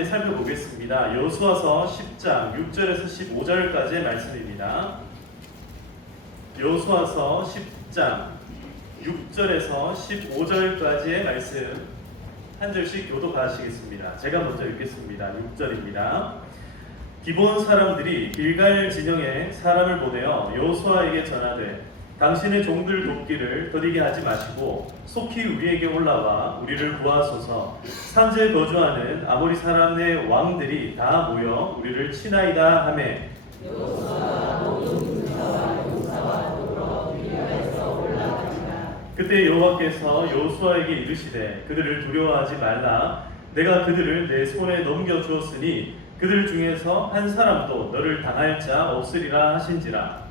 함께 살펴보겠습니다. 여호수아서 10장 6절에서 15절까지의 말씀입니다. 여호수아서 10장 6절에서 15절까지의 말씀 한 절씩 교독하시겠습니다. 제가 먼저 읽겠습니다. 6절입니다. 기브온 사람들이 길갈 진영에 사람을 보내어 여호수아에게 전하되 당신의 종들 돕기를 더디게 하지 마시고 속히 우리에게 올라와 우리를 구하소서. 산지에 거주하는 아모리 사람의 왕들이 다 모여 우리를 치나이다 하매 그때 여호와께서 여호수아에게 이르시되 그들을 두려워하지 말라. 내가 그들을 내 손에 넘겨 주었으니 그들 중에서 한 사람도 너를 당할 자 없으리라 하신지라.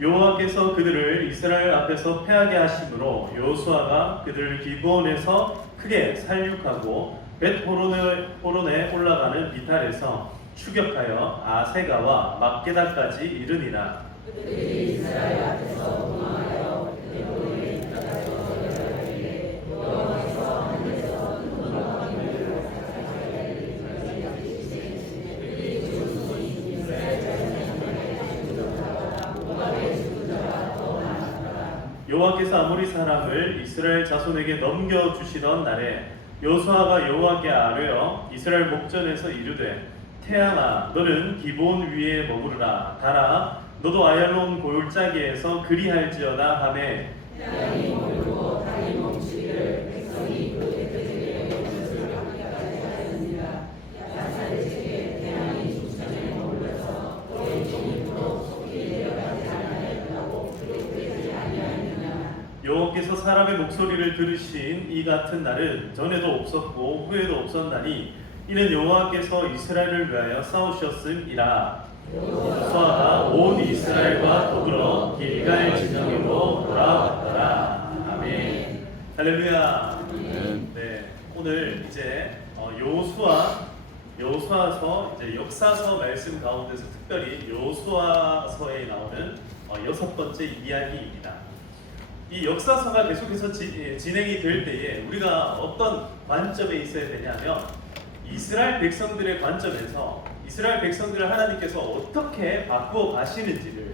여호와께서 그들을 이스라엘 앞에서 패하게 하심으로 여호수아가 그들을 기브온에서 크게 살육하고 벳호론에 올라가는 비탈에서 추격하여 아세가와 막게다까지 이르니라. 그들이 이스라엘 앞에서 도망하여 그들의 바다에서 내려가기에 여호와께서 하늘에서 큰 바람을 사사하게 그들이 죽은 손이 이스라엘 자손에게 죽었다가 모압에 죽은 자가 더 많았더라. 여호와께서 아모리 사람을 이스라엘 자손에게 넘겨주시던 날에 여호수아가 여호와께 아뢰어 이스라엘 목전에서 이르되 태양아 너는 기브온 위에 머무르라. 달아 너도 아얄론 고울짜기에서 그리할지어다 하매 태양이 멀고 달이 멈추기를 백성이 그 대표들의 것을 함께하게 하였느니라. 야살에게 태양이 중천에 머물러서 너의 종일토록 속히 내려가지 아니하였다고 기록되지 아니하였느냐. 여호와께서 사람의 목소리를 들으신 이 같은 날은 전에도 없었고 후에도 없었나니 이는 여호와께서 이스라엘을 위하여 싸우셨음이라. 여호수아가 온 이스라엘과 더불어 길갈 진영으로 돌아왔더라. 아멘. 할렐루야. 네, 오늘 이제 여호수아서 이제 역사서 말씀 가운데서 특별히 여호수아서에 나오는 6번째 이야기입니다. 이 역사서가 계속해서 진행이 될 때에 우리가 어떤 관점에 있어야 되냐면 이스라엘 백성들의 관점에서 이스라엘 백성들을 하나님께서 어떻게 바꾸어 가시는지를,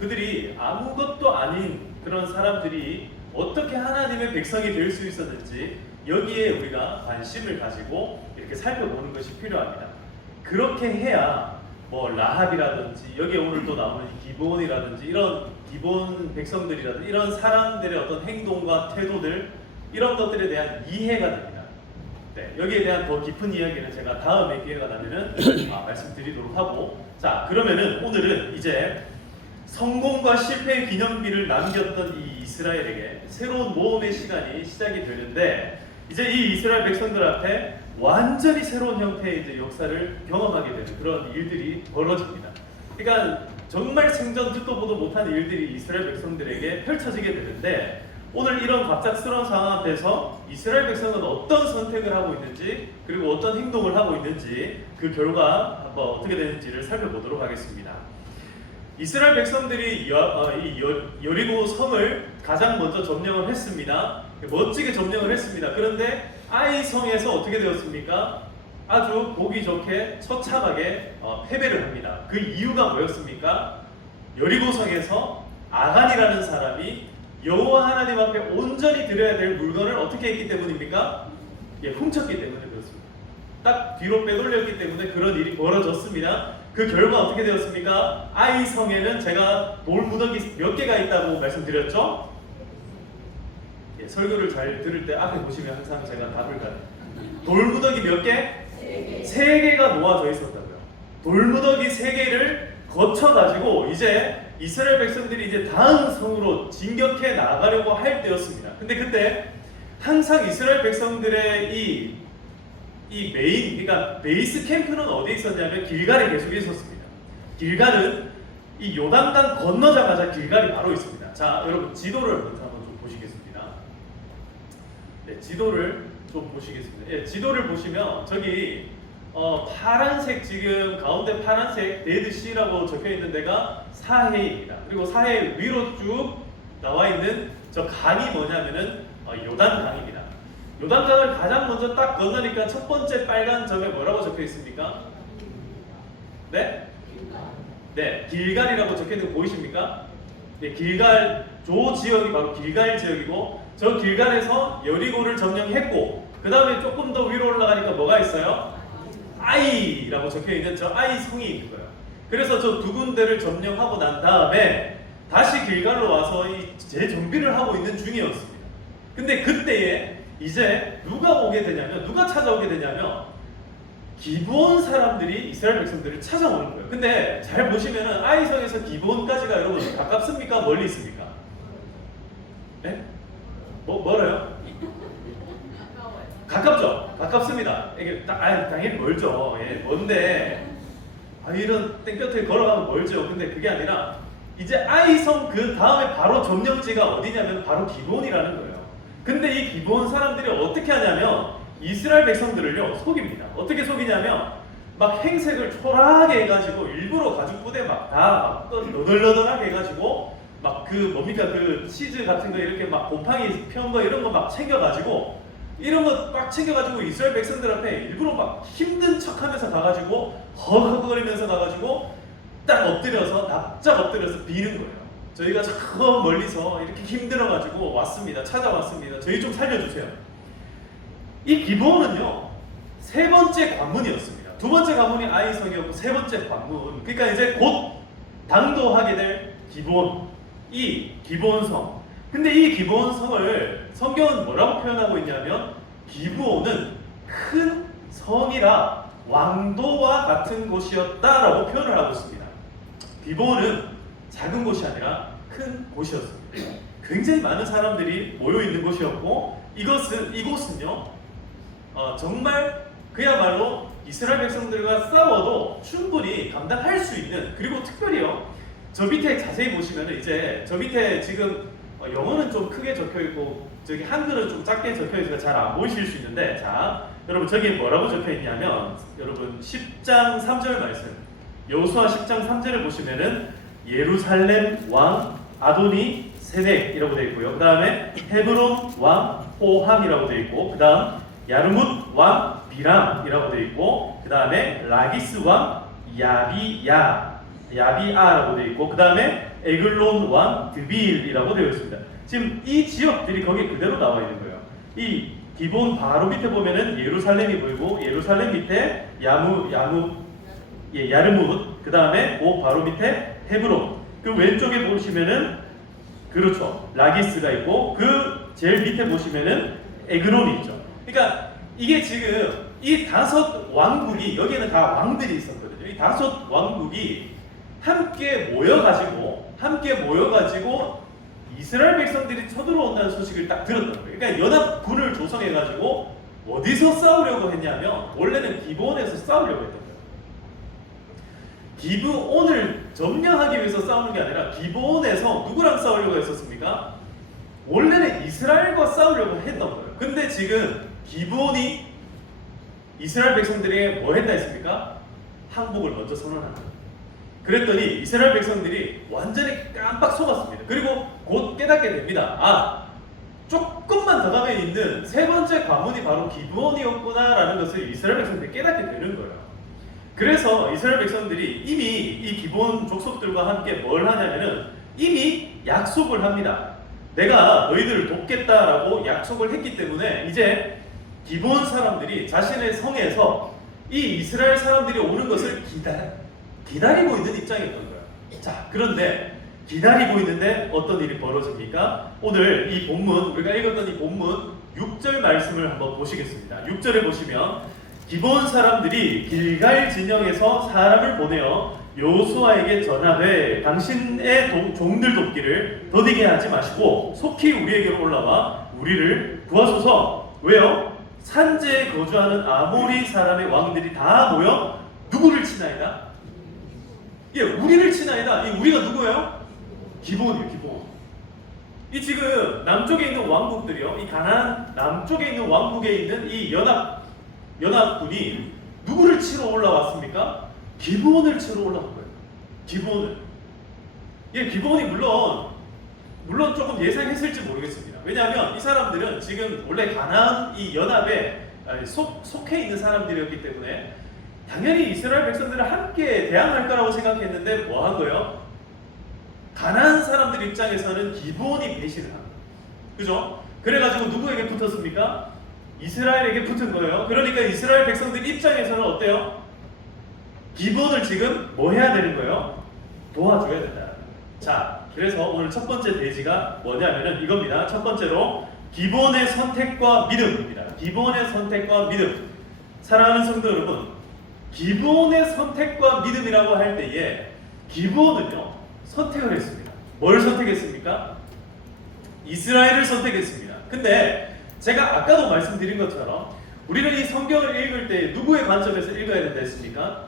그들이 아무것도 아닌 그런 사람들이 어떻게 하나님의 백성이 될 수 있었는지 여기에 우리가 관심을 가지고 이렇게 살펴보는 것이 필요합니다. 그렇게 해야 뭐 라합이라든지 여기에 오늘 또 나오는 기브온이라든지 이런 기브온 백성들이라든지 이런 사람들의 어떤 행동과 태도들, 이런 것들에 대한 이해가 됩니다. 네, 여기에 대한 더 깊은 이야기는 제가 다음에 기회가 나면은 말씀드리도록 하고, 자 그러면은 오늘은 이제 성공과 실패의 기념비를 남겼던 이 이스라엘에게 새로운 모험의 시간이 시작이 되는데, 이제 이 이스라엘 백성들 앞에 완전히 새로운 형태의 이제 역사를 경험하게 되는 그런 일들이 벌어집니다. 그러니까 정말 생전 듣도 보도 못한 일들이 이스라엘 백성들에게 펼쳐지게 되는데, 오늘 이런 갑작스러운 상황 앞에서 이스라엘 백성은 어떤 선택을 하고 있는지, 그리고 어떤 행동을 하고 있는지, 그 결과 한번 어떻게 되는지를 살펴보도록 하겠습니다. 이스라엘 백성들이 여리고 성을 가장 먼저 점령을 했습니다. 멋지게 점령을 했습니다. 그런데 아이 성에서 어떻게 되었습니까? 아주 보기 좋게 처참하게 패배를 합니다. 그 이유가 뭐였습니까? 여리고 성에서 아간이라는 사람이 여호와 하나님 앞에 온전히 드려야 될 물건을 어떻게 했기 때문입니까? 훔쳤기 때문에 그렇습니다. 딱 뒤로 빼돌렸기 때문에 그런 일이 벌어졌습니다. 그 결과 어떻게 되었습니까? 아이 성에는 제가 돌무더기 몇 개가 있다고 말씀드렸죠? 설교를 잘 들을 때 앞에 보시면 항상 제가 답을 가요. 돌무더기 몇 개? 3개가 놓아져 있었다고요. 돌무더기 3개를 거쳐가지고 이제 이스라엘 백성들이 이제 다음 성으로 진격해 나가려고 할 때였습니다. 근데 그때 항상 이스라엘 백성들의 이 메인, 그러니까 베이스 캠프는 어디에 있었냐면 길갈에 계속 있었습니다. 길갈은 이 요단강 건너자마자 길갈이 바로 있습니다. 자, 여러분 지도를 먼저 한번 좀 보시겠습니다. 네, 지도를 좀 보시겠습니다. 예, 지도를 보시면 저기 파란색, 지금 가운데 파란색 레드 C라고 적혀 있는 데가 사해입니다. 그리고 사해 위로 쭉 나와 있는 저 강이 뭐냐면은 요단강입니다. 요단강을 가장 먼저 딱 건너니까 첫 번째 빨간 점에 뭐라고 적혀 있습니까? 네? 네, 길갈이라고 적혀 있는 거 보이십니까? 네, 길갈, 조 지역이 바로 길갈 지역이고, 저 길갈에서 여리고를 점령했고, 그 다음에 조금 더 위로 올라가니까 뭐가 있어요? 아이라고 적혀 있는 저 아이 성이 있는 거예요. 그래서 저 두 군데를 점령하고 난 다음에 다시 길갈로 와서 이 재정비를 하고 있는 중이었습니다. 근데 그때에 이제 누가 오게 되냐면, 누가 찾아오게 되냐면 기브온 사람들이 이스라엘 백성들을 찾아오는 거예요. 근데 잘 보시면은 아이성에서 기브온까지가 여러분 가깝습니까? 멀리 있습니까? 네? 멀어요? 가깝죠? 가깝습니다. 이게 당연히 멀죠. 예, 먼데 이런 땡볕에 걸어가면 멀죠. 근데 그게 아니라 이제 아이성 그 다음에 바로 점령지가 어디냐면 바로 기브온이라는 거예요. 근데 이 기브온 사람들이 어떻게 하냐면 이스라엘 백성들을요 속입니다. 어떻게 속이냐면 막 행색을 초라하게 해가지고 일부러 가죽 부대 막다 너덜너덜하게 해가지고 막 그 뭡니까 그 치즈 같은 거 이렇게 막 곰팡이 편 거 이런 거 막 챙겨가지고 이런 거 막 챙겨가지고 이스라엘 백성들 앞에 일부러 막 힘든 척하면서 가가지고 허허거리면서 가가지고 딱 엎드려서 납작 엎드려서 비는 거예요. 저희가 저 멀리서 이렇게 힘들어가지고 왔습니다. 찾아왔습니다. 저희 좀 살려주세요. 이 기브온은요 세 번째 관문이었습니다. 두 번째 관문이 아이성이었고 세 번째 관문. 그러니까 이제 곧 당도하게 될 기브온, 이 기브온성. 근데 이 기브온성을 성경은 뭐라고 표현하고 있냐면 기브온은 큰 성이라 왕도와 같은 곳이었다라고 표현을 하고 있습니다. 기브온은 작은 곳이 아니라 큰 곳이었습니다. 굉장히 많은 사람들이 모여 있는 곳이었고 이곳은요 정말 그야말로 이스라엘 백성들과 싸워도 충분히 감당할 수 있는, 그리고 특별히요 저 밑에 자세히 보시면 이제 저 밑에 지금 영어는 좀 크게 적혀 있고 저기 한글은 좀 작게 적혀 있어서 잘 안 보이실 수 있는데, 자 여러분 저기 뭐라고 적혀 있냐면 여러분 10장 3절 말씀, 여호수아 10장 3절을 보시면은 예루살렘 왕 아도니 세덱이라고 되어 있고요. 그 다음에 헤브론 왕 호함이라고 되어 있고, 그 다음 야르뭇 왕 비람이라고 되어 있고, 그 다음에 라기스 왕 야비아라고 되어 있고, 그 다음에 에글론 왕 드빌이라고 되어 있습니다. 지금 이 지역들이 거기 그대로 나와 있는 거예요. 이 기본 바로 밑에 보면은 예루살렘이 보이고, 예루살렘 밑에 야르뭇, 그 다음에 그 바로 밑에 헤브론, 그 왼쪽에 보시면은 그렇죠 라기스가 있고, 그 제일 밑에 보시면은 에그론이 있죠. 그러니까 이게 지금 이 다섯 왕국이, 여기에는 다 왕들이 있었거든요. 이 다섯 왕국이 함께 모여가지고 이스라엘 백성들이 쳐들어온다는 소식을 딱 들었던 거예요. 그러니까 연합군을 조성해가지고 어디서 싸우려고 했냐면 원래는 기브온에서 싸우려고 했던 거예요. 기브온을 점령하기 위해서 싸우는 게 아니라 기브온에서 누구랑 싸우려고 했었습니까? 원래는 이스라엘과 싸우려고 했던 거예요. 근데 지금 기브온이 이스라엘 백성들에게 뭐 했다 했습니까? 항복을 먼저 선언한 거예요. 그랬더니 이스라엘 백성들이 완전히 깜빡 속았습니다. 그리고 곧 깨닫게 됩니다. 조금만 더 가면 있는 세 번째 관문이 바로 기브온이었구나라는 것을 이스라엘 백성들이 깨닫게 되는 거예요. 그래서 이스라엘 백성들이 이미 이 기브온 족속들과 함께 뭘 하냐면은 이미 약속을 합니다. 내가 너희들을 돕겠다라고 약속을 했기 때문에 이제 기브온 사람들이 자신의 성에서 이 이스라엘 사람들이 오는 것을 기다리고 있는 입장이었던 거예요. 자, 그런데 기다리고 있는데 어떤 일이 벌어집니까? 오늘 이 본문, 우리가 읽었던 이 본문 6절 말씀을 한번 보시겠습니다. 6절에 보시면 기브온 사람들이 길갈 진영에서 사람을 보내어 여호수아에게 전하되 당신의 종들 돕기를 더디게 하지 마시고 속히 우리에게로 올라와 우리를 구하소서. 왜요? 산지에 거주하는 아모리 사람의 왕들이 다 모여 누구를 치나이다? 예, 우리를 치나이다. 이 우리가 누구예요? 기브온이에요, 기브온. 이 지금 남쪽에 있는 왕국들이요, 이 가나안 남쪽에 있는 왕국에 있는 이 연합군이 누구를 치러 올라왔습니까? 기브온을 치러 올라온 거예요. 기브온을. 예, 기브온이 물론 조금 예상했을지 모르겠습니다. 왜냐하면 이 사람들은 지금 원래 가나안 이 연합에 속해 있는 사람들이었기 때문에 당연히 이스라엘 백성들을 함께 대항할 거라고 생각했는데 뭐 한 거예요? 가나안 사람들 입장에서는 기브온이 배신을 한 거예요. 그죠? 그래가지고 누구에게 붙었습니까? 이스라엘에게 붙은 거예요. 그러니까 이스라엘 백성들 입장에서는 어때요? 기브온을 지금 뭐 해야 되는 거예요? 도와줘야 된다. 자, 그래서 오늘 첫 번째 대지가 뭐냐면은 이겁니다. 첫 번째로 기브온의 선택과 믿음입니다. 기브온의 선택과 믿음. 사랑하는 성도 여러분, 기브온의 선택과 믿음이라고 할 때에 기브온은요 선택을 했습니다. 뭘 선택했습니까? 이스라엘을 선택했습니다. 근데 제가 아까도 말씀드린 것처럼 우리는 이 성경을 읽을 때 누구의 관점에서 읽어야 된다 했습니까?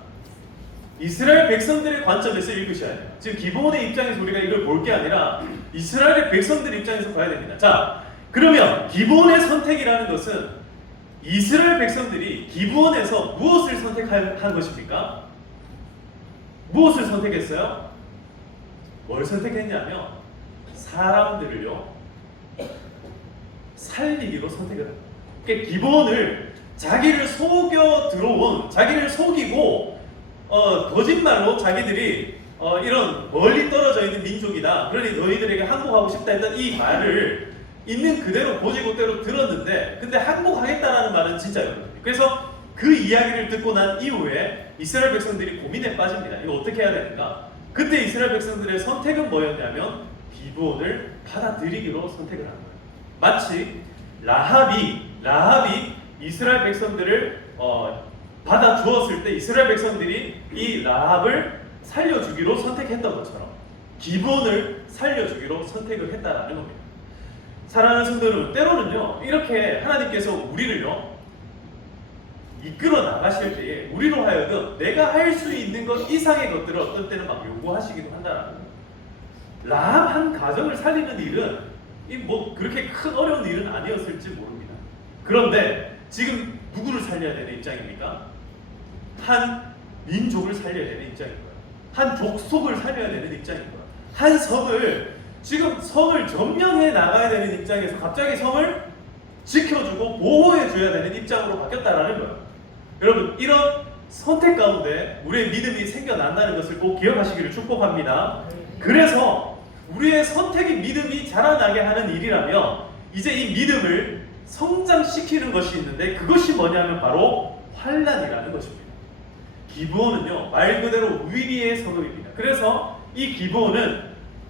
이스라엘 백성들의 관점에서 읽으셔야 돼요. 지금 기브온의 입장에서 우리가 이걸 볼 게 아니라 이스라엘의 백성들 입장에서 봐야 됩니다. 자, 그러면 기브온의 선택이라는 것은 이스라엘 백성들이 기브온에서 무엇을 선택한 것입니까? 무엇을 선택했어요? 뭘 선택했냐면 사람들을요 살리기로 선택을 합니다. 그러니까 기브온을 자기를 속여 들어온, 자기를 속이고 거짓말로 자기들이 이런 멀리 떨어져 있는 민족이다, 그러니 너희들에게 항복하고 싶다 했던 이 말을 있는 그대로 고지고대로 들었는데, 근데 항복하겠다라는 말은 진짜였거든요. 그래서 그 이야기를 듣고 난 이후에 이스라엘 백성들이 고민에 빠집니다. 이거 어떻게 해야 되는가? 그때 이스라엘 백성들의 선택은 뭐였냐면 기브온을 받아들이기로 선택을 한 거예요. 마치 라합이 이스라엘 백성들을 받아 주었을 때 이스라엘 백성들이 이 라합을 살려주기로 선택했던 것처럼 기브온을 살려주기로 선택을 했다라는 겁니다. 사랑하는 성도 여러분, 때로는요 이렇게 하나님께서 우리를요 이끌어 나가실 때에 우리로 하여금 내가 할 수 있는 것 이상의 것들을 어떤 때는 막 요구하시기도 한다라는 거예요. 라합 한 가정을 살리는 일은 뭐 그렇게 큰 어려운 일은 아니었을지 모릅니다. 그런데 지금 누구를 살려야 되는 입장입니까? 한 민족을 살려야 되는 입장인 거예요. 한 족속을 살려야 되는 입장인 거예요. 한 성을, 지금 성을 점령해 나가야 되는 입장에서 갑자기 성을 지켜주고 보호해줘야 되는 입장으로 바뀌었다라는 거예요. 여러분, 이런 선택 가운데 우리의 믿음이 생겨난다는 것을 꼭 기억하시기를 축복합니다. 그래서 우리의 선택이 믿음이 자라나게 하는 일이라면 이제 이 믿음을 성장시키는 것이 있는데 그것이 뭐냐면 바로 환난이라는 것입니다. 기브온은요 말 그대로 위기의 성읍입니다. 그래서 이 기브온은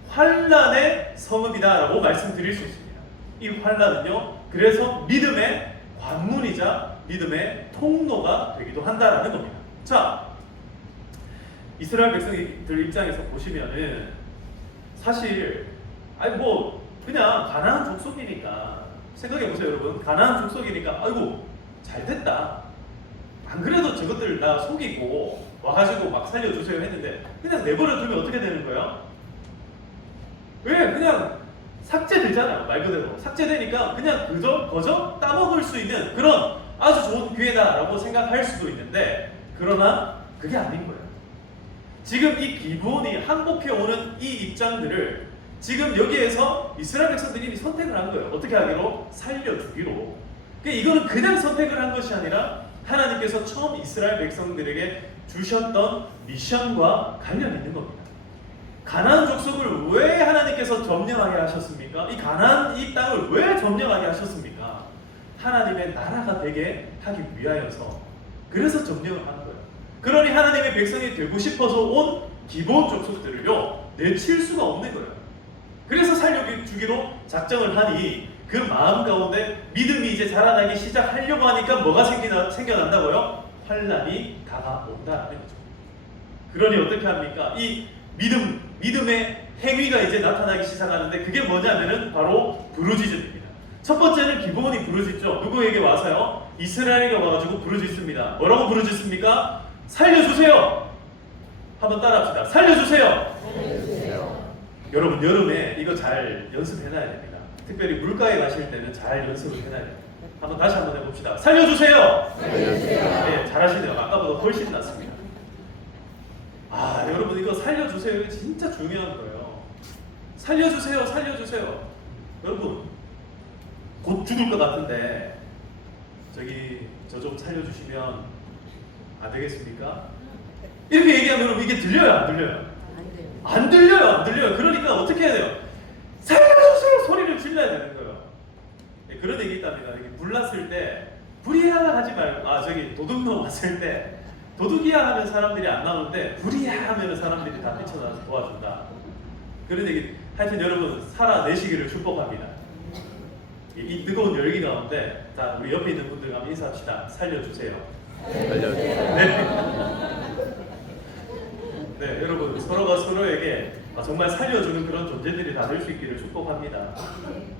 환난의 성읍이다라고 말씀드릴 수 있습니다. 이 환난은요 그래서 믿음의 관문이자 믿음의 통로가 되기도 한다라는 겁니다. 자, 이스라엘 백성들 입장에서 보시면은 사실 뭐 그냥 가나안 족속이니까 생각해 보세요, 여러분. 가나안 족속이니까 아이고 잘 됐다. 안 그래도 저것들 나 속이고 와가지고 막 살려주세요 했는데 그냥 내버려 두면 어떻게 되는 거예요? 왜? 그냥 삭제되잖아요. 말 그대로 삭제되니까 그냥 거저 따먹을 수 있는 그런 아주 좋은 기회다라고 생각할 수도 있는데, 그러나 그게 아닌 거예요. 지금 이 기브온이 항복해 오는 이 입장들을 지금 여기에서 이스라엘 백성들이 선택을 한 거예요. 어떻게 하기로? 살려주기로. 이거는 그냥 선택을 한 것이 아니라 하나님께서 처음 이스라엘 백성들에게 주셨던 미션과 관련이 있는 겁니다. 가나안 족속을 왜 하나님께서 점령하게 하셨습니까? 이 가나안 이 땅을 왜 점령하게 하셨습니까? 하나님의 나라가 되게 하기 위하여서, 그래서 점령을 하는 거예요. 그러니 하나님의 백성이 되고 싶어서 온 기브온 족속들을요 내칠 수가 없는 거예요. 그래서 살려주기로 작정을 하니 그 마음 가운데 믿음이 이제 자라나기 시작하려고 하니까 뭐가 생겨난다고요? 환난이 다가온다는 거죠. 그러니 어떻게 합니까? 이 믿음의 행위가 이제 나타나기 시작하는데 그게 뭐냐면은 바로 부르짖음입니다. 첫 번째는 기브온이 부르짖죠. 누구에게 와서요? 이스라엘에게 와가지고 부르짖습니다. 뭐라고 부르짖습니까? 살려주세요. 한번 따라합시다. 살려주세요. 살려주세요. 여러분, 여름에 이거 잘 연습해놔야 됩니다. 특별히 물가에 가실 때는 잘 연습을 해놔야 됩니다. 한번 다시 한번 해봅시다. 살려주세요. 살려주세요. 네, 잘하시네요. 아까보다 훨씬 낫습니다. 여러분, 이거 살려주세요. 이거 진짜 중요한 거예요. 살려주세요. 살려주세요. 여러분, 곧 죽을 것 같은데 저기 저 좀 살려주시면 안 되겠습니까? 이렇게 얘기하면 여러분 이게 들려요, 안 들려요? 안 들려요, 안 들려요. 그러니까 어떻게 해야 돼요? 살려주세요 소리를 질러야 되는 거예요. 네, 그런 얘기 있답니다. 이렇게 불났을 때 불이야 하지 말고, 저기 도둑놈 왔을 때 도둑이야 하면 사람들이 안 나오는데 불이야 하면 사람들이 다 뛰쳐나와서 도와준다. 그런 얘기. 하여튼 여러분 살아내시기를 축복합니다. 이 뜨거운 열기 가운데 자 우리 옆에 있는 분들과 한번 인사합시다. 살려주세요. 네, 여러분 서로가 서로에게 정말 살려주는 그런 존재들이 다 될 수 있기를 축복합니다.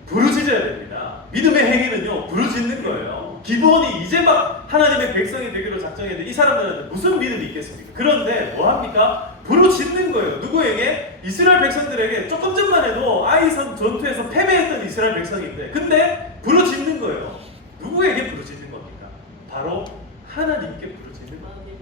부르짖어야 됩니다. 믿음의 행위는요 부르짖는 거예요. 기본이 이제 막 하나님의 백성이 되기로 작정했는데 이 사람들한테 무슨 믿음이 있겠습니까? 그런데 뭐 합니까? 부르짖는 거예요. 누구에게? 이스라엘 백성들에게. 조금 전만 해도 아이성 전투에서 패배했던 이스라엘 백성인데 근데 부르짖는 거예요. 누구에게 부르짖는 겁니까? 바로 하나님께 부르짖는 겁니다.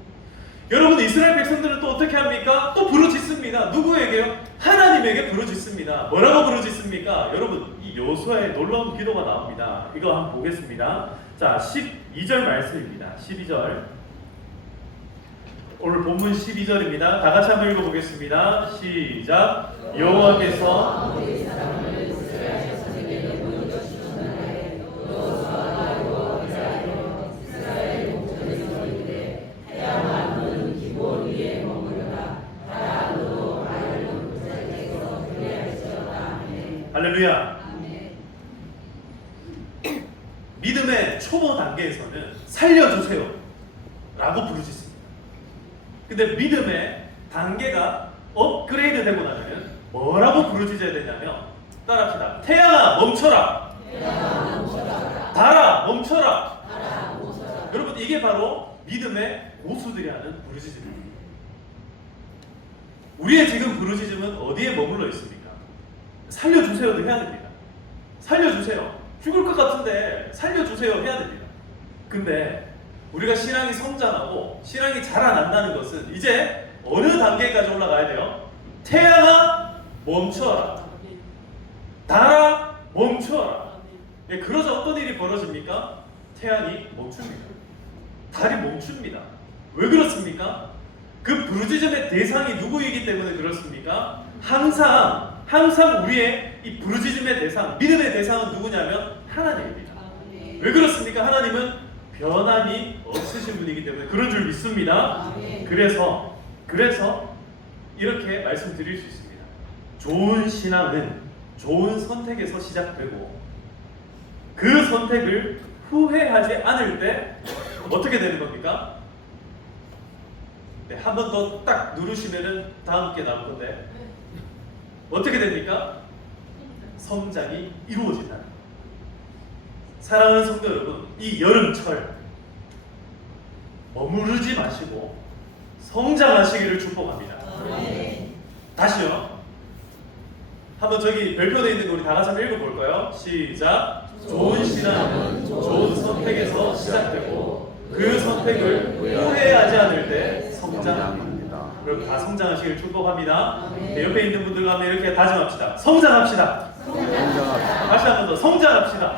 여러분 이스라엘 백성들은 또 어떻게 합니까? 또 부르짖습니다. 누구에게요? 하나님에게 부르짖습니다. 뭐라고 부르짖습니까? 여러분 이 여호수아의 놀라운 기도가 나옵니다. 이거 한번 보겠습니다. 자 12절 말씀입니다. 12절 오늘 본문 12절입니다. 다 같이 한번 읽어보겠습니다. 시작. 여호와께서 할렐루야. 믿음의 초보 단계에서는 살려주세요 라고 부르짖습니다. 근데 믿음의 단계가 업그레이드 되고 나면 뭐라고 부르짖어야 되냐면 따라합시다. 태양아 멈춰라. 달아 멈춰라. 여러분 이게 바로 믿음의 고수들이 하는 부르짖음입니다. 우리의 지금 부르짖음은 어디에 머물러 있습니까? 살려주세요도 해야 됩니다. 살려주세요. 죽을 것 같은데 살려주세요 해야 됩니다. 근데 우리가 신앙이 성장하고 신앙이 자라난다는 것은 이제 어느 단계까지 올라가야 돼요? 태양아 멈춰라. 달아 멈춰라. 예, 그러자 어떤 일이 벌어집니까? 태양이 멈춥니다. 달이 멈춥니다. 왜 그렇습니까? 그 부르짖음의 대상이 누구이기 때문에 그렇습니까? 항상 우리의 이 부르짖음의 대상, 믿음의 대상은 누구냐면 하나님입니다. 왜 그렇습니까? 하나님은 변함이 없으신 분이기 때문에 그런 줄 믿습니다. 그래서 이렇게 말씀드릴 수 있습니다. 좋은 신앙은 좋은 선택에서 시작되고 그 선택을 후회하지 않을 때 어떻게 되는 겁니까? 네, 한 번 더 딱 누르시면은 다음 게 나올 건데 어떻게 됩니까? 성장이 이루어진다는 겁니다. 사랑하는 성도 여러분, 이 여름철 머무르지 마시고 성장하시기를 축복합니다. 다시요. 한번 저기 별표되어 있는 거 우리 다 같이 한번 읽어볼까요? 시작. 좋은 신앙은 좋은 선택에서 시작되고 그 선택을 후회하지 않을 때 성장합니다. 그럼 다 성장하시길 축복합니다. 네, 옆에 있는 분들과 함께 이렇게 다짐합시다. 성장합시다. 다시 한 번 더 성장합시다.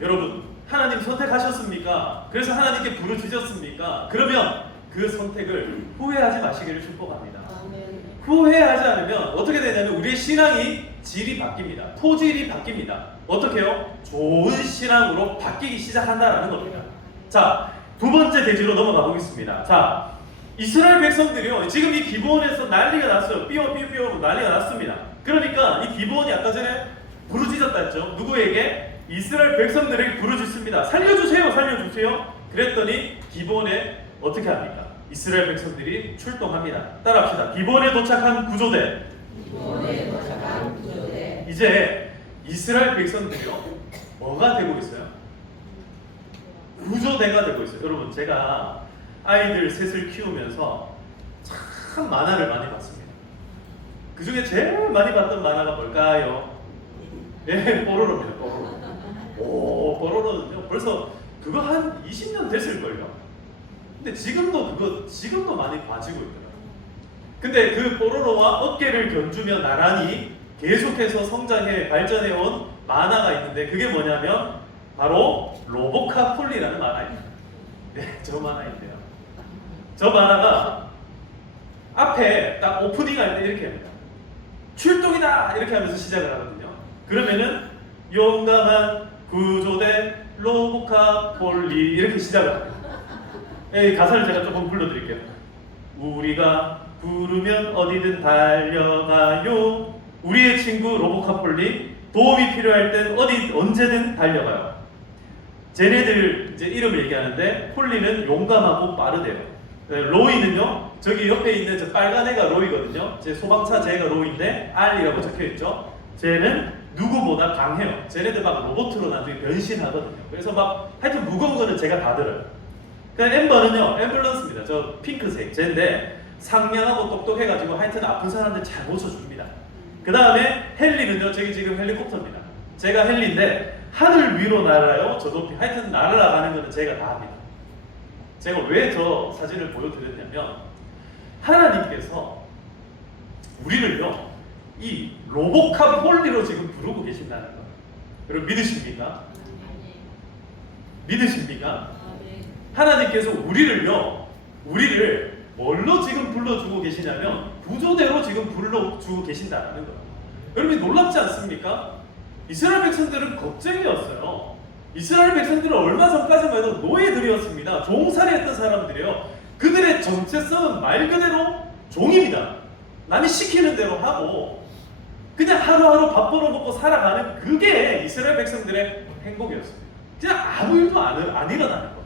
여러분 하나님 선택하셨습니까? 그래서 하나님께 부르짖었습니까? 그러면 그 선택을 후회하지 마시기를 축복합니다. 후회하지 않으면 어떻게 되냐면 우리의 신앙이 질이 바뀝니다. 토질이 바뀝니다. 어떻게 해요? 좋은 신앙으로 바뀌기 시작한다라는 겁니다. 자, 두 번째 대지로 넘어가 보겠습니다. 자, 이스라엘 백성들이요 지금 이 기브온에서 난리가 났어요. 삐어삐어삐어 난리가 났습니다. 그러니까 이 기브온이 아까 전에 부르짖었다 했죠. 누구에게? 이스라엘 백성들에게 부르짖습니다. 살려주세요, 살려주세요. 그랬더니 기브온에 어떻게 합니까? 이스라엘 백성들이 출동합니다. 따라합시다. 기브온에 도착한 구조대. 이제 이스라엘 백성들이요 뭐가 되고 있어요? 구조대가 되고 있어요. 여러분 제가 아이들 셋을 키우면서 참 만화를 많이 봤습니다. 그 중에 제일 많이 봤던 만화가 뭘까요? 네, 뽀로로입니다. 뽀로로. 오, 뽀로로는요 벌써 그거 한 20년 됐을걸요. 근데 지금도 많이 봐지고 있더라고요. 근데 그 뽀로로와 어깨를 견주며 나란히 계속해서 성장해 발전해온 만화가 있는데 그게 뭐냐면 바로 로보카 폴리라는 만화입니다. 네, 저 만화인데요. 저 만화가 앞에 딱 오프닝 할 때 이렇게 합니다. 출동이다! 이렇게 하면서 시작을 하거든요. 그러면은 용감한 구조대 로보카 폴리 이렇게 시작을 합니다. 이 가사를 제가 조금 불러드릴게요. 우리가 부르면 어디든 달려가요. 우리의 친구 로보카 폴리 도움이 필요할 땐 언제든 달려가요. 쟤네들 이제 이름을 얘기하는데 폴리는 용감하고 빠르대요. 로이는요, 저기 옆에 있는 저 빨간 애가 로이거든요. 제 소방차 쟤가 로이인데 R이라고 적혀 있죠. 쟤는 누구보다 강해요. 쟤네들 막 로봇으로 나중에 변신하거든요. 그래서 막 하여튼 무거운 거는 제가 다 들어요. 그냥 엠버는요, 앰뷸런스입니다. 저 핑크색 쟤인데 상냥하고 똑똑해가지고 하여튼 아픈 사람들 잘 고쳐줍니다. 그 다음에 헨리는요, 저기 지금 헬리콥터입니다. 제가 헨리인데 하늘 위로 날아요, 저 높이. 하여튼 날아가는 거는 제가 다 합니다. 제가 왜 저 사진을 보여드렸냐면 하나님께서 우리를요, 이 로보카 폴리로 지금 부르고 계신다는 거예요. 여러분 믿으십니까? 믿으십니까? 하나님께서 우리를 뭘로 지금 불러주고 계시냐면 구조대로 지금 불러주고 계신다는 거예요. 여러분 놀랍지 않습니까? 이스라엘 백성들은 겁쟁이였어요. 이스라엘 백성들은 얼마 전까지만 해도 노예들이었습니다. 종살이했던 사람들이에요. 그들의 정체성은 말 그대로 종입니다. 남이 시키는 대로 하고 그냥 하루하루 밥 벌어먹고 살아가는 그게 이스라엘 백성들의 행복이었습니다. 그냥 아무 일도 안 일어나는 거예요.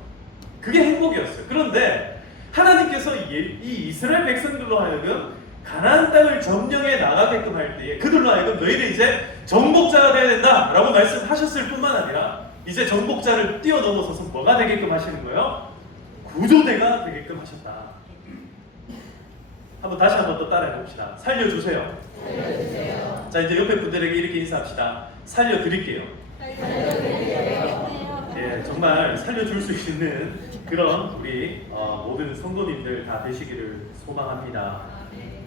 그게 행복이었어요. 그런데 하나님께서 이 이스라엘 백성들로 하여금 가나안 땅을 점령해 나가게끔 할 때에 그들로 하여금 너희는 이제 정복자가 되어야 된다라고 말씀하셨을 뿐만 아니라 이제 정복자를 뛰어넘어서서 뭐가 되게끔 하시는 거예요? 구조대가 되게끔 하셨다. 다시 한번 또 따라해 봅시다. 살려주세요. 살려주세요. 자, 이제 옆에 분들에게 이렇게 인사합시다. 살려드릴게요. 예, 정말 살려줄 수 있는 그런 우리 모든 성도님들 다 되시기를 소망합니다.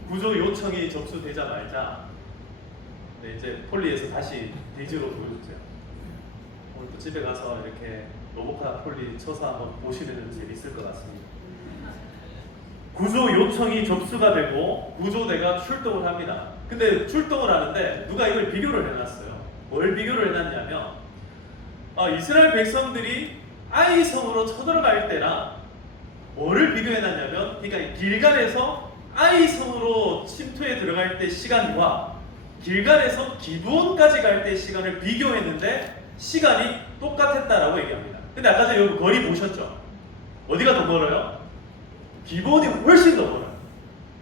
구조 요청이 접수되자마자 이제 폴리에서 다시 대지로 보여주세요. 오늘 또 집에 가서 이렇게 로보카 폴리 쳐서 한번 보시면 재밌을 것 같습니다. 구조 요청이 접수가 되고 구조대가 출동을 합니다. 근데 출동을 하는데 누가 이걸 비교를 해놨어요. 뭘 비교를 해놨냐면 이스라엘 백성들이 아이 성으로 쳐들어갈 때랑 뭐를 비교해놨냐면 그러니까 길갈에서 아이 성으로 침투해 들어갈 때 시간과 길갈에서 기브온까지 갈 때 시간을 비교했는데 시간이 똑같았다라고 얘기합니다. 근데 아까 전에 여기 거리 보셨죠? 어디가 더 멀어요? 기브온이 훨씬 더 멀어요.